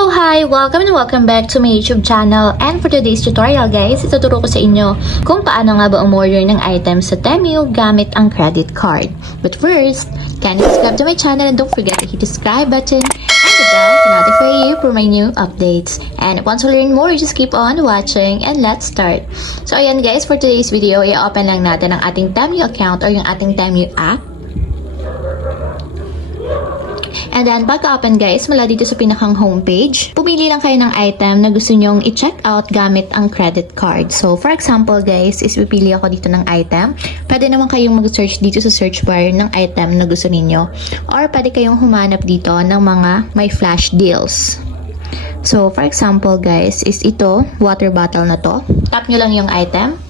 So hi! Welcome and welcome back to my YouTube channel, and for today's tutorial guys, ituturo ko sa inyo kung paano nga ba umorder ng items sa Temu gamit ang credit card. But first, kindly subscribe to my channel and don't forget to hit the subscribe button and the bell to notify you for my new updates. And once you learn more, just keep on watching and let's start. So ayan guys, for today's video, i-open lang natin ang ating Temu account or yung ating Temu app. And then, pagka-open guys, mula dito sa pinakang homepage, pumili lang kayo ng item na gusto nyong i-check out gamit ang credit card. So, for example guys, is pipili ako dito ng item. Pwede naman kayong mag-search dito sa search bar ng item na gusto ninyo. Or pwede kayong humanap dito ng mga may flash deals. So, for example guys, is ito, water bottle na to. Tap nyo lang yung item.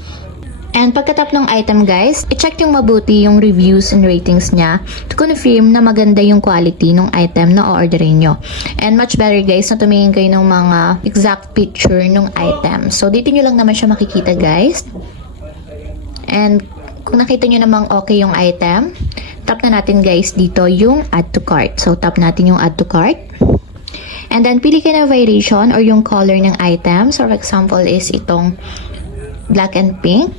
And pagkatap ng item guys, i-check yung mabuti yung reviews and ratings niya to confirm na maganda yung quality ng item na o-orderin nyo. And much better guys na tumingin kayo ng mga exact picture ng item. So dito nyo lang naman siya makikita guys. And kung nakita nyo namang okay yung item, tap na natin guys dito yung add to cart. So tap natin yung add to cart. And then pili kayo ng variation or yung color ng item. So for example is itong black and pink.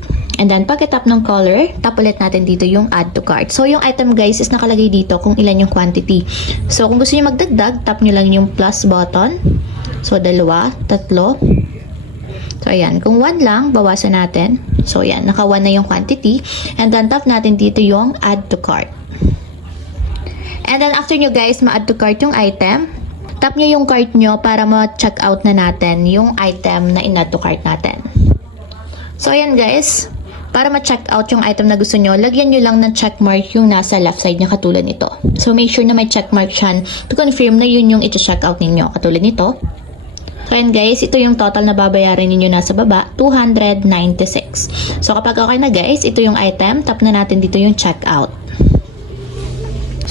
And then, pagka-tap ng color, tap ulit natin dito yung add to cart. So, yung item guys is nakalagay dito kung ilan yung quantity. So, kung gusto niyo magdagdag, tap nyo lang yung plus button. So, dalawa, tatlo. So, ayan. Kung 1 lang, bawasan natin. So, ayan. Naka 1 na yung quantity. And then, tap natin dito yung add to cart. And then, after nyo guys ma-add to cart yung item, tap nyo yung cart nyo para ma-check out na natin yung item na in-add to cart natin. So, ayan guys. Para ma-check out yung item na gusto nyo, lagyan nyo lang ng checkmark yung nasa left side niya katulad nito. So, make sure na may checkmark siya to confirm na yun yung iti-check out ninyo katulad nito. So, ayan guys, ito yung total na babayaran ninyo nasa baba, 296. So, kapag okay na guys, ito yung item, tap na natin dito yung check out.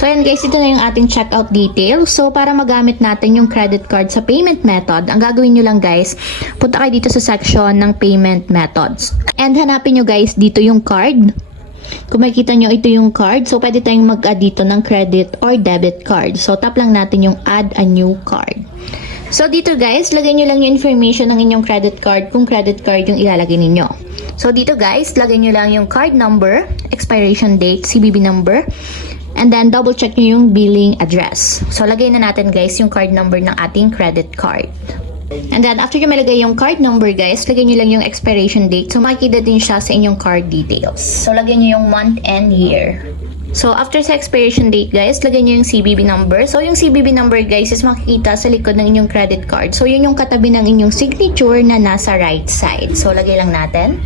So, ayan guys, ito na yung ating checkout details. So, para magamit natin yung credit card sa payment method, ang gagawin nyo lang guys, punta kayo dito sa section ng payment methods. And hanapin nyo guys dito yung card. Kung makikita nyo, ito yung card. So, pwede tayong mag-add dito ng credit or debit card. So, tap lang natin yung add a new card. So, dito guys, lagay nyo lang yung information ng inyong credit card kung credit card yung ilalagay ninyo. So, dito guys, lagay nyo lang yung card number, expiration date, CVV number, and then, double check nyo yung billing address. So, lagay na natin guys yung card number ng ating credit card. And then, after nyo malagay yung card number guys, lagay nyo lang yung expiration date. So, makikita din siya sa inyong card details. So, lagay nyo yung month and year. So, after sa expiration date guys, lagay nyo yung CVV number. So, yung CVV number guys is makikita sa likod ng inyong credit card. So, yun yung katabi ng inyong signature na nasa right side. So, lagay lang natin.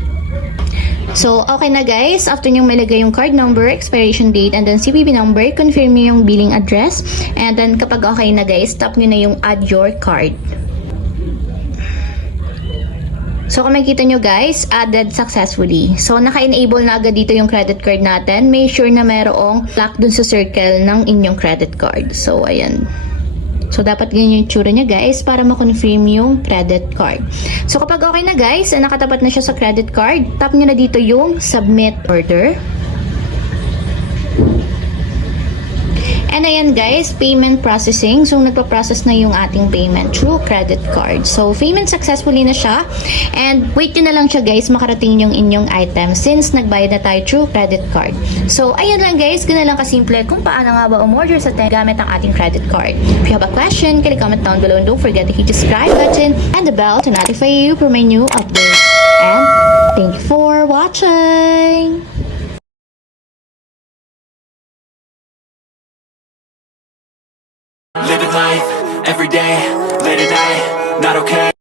So, okay na guys. After nyo malagay yung card number, expiration date, and then CVV number, confirm nyo yung billing address. And then, kapag okay na guys, tap nyo na yung add your card. So, kung makikita nyo guys, added successfully. So, naka-enable na agad dito yung credit card natin. Make sure na mayroong lock dun sa circle ng inyong credit card. So, ayan. So, dapat ganyan yung tsura niya guys para ma-confirm yung credit card. So, kapag okay na guys, nakatapat na siya sa credit card, tap nyo na dito yung submit order. And ayan guys, payment processing. So, nagpa-process na yung ating payment through credit card. So, payment successfully na siya. And wait nyo na lang siya guys, makarating yung inyong item since nagbayad na tayo through credit card. So, ayan lang guys, ganoon lang kasimple kung paano nga ba umorder sa Temu gamit ang ating credit card. If you have a question, can you comment down below and don't forget to hit the subscribe button and the bell to notify you for my new updates. And thank you for watching! Living life, every day, late at night, not okay.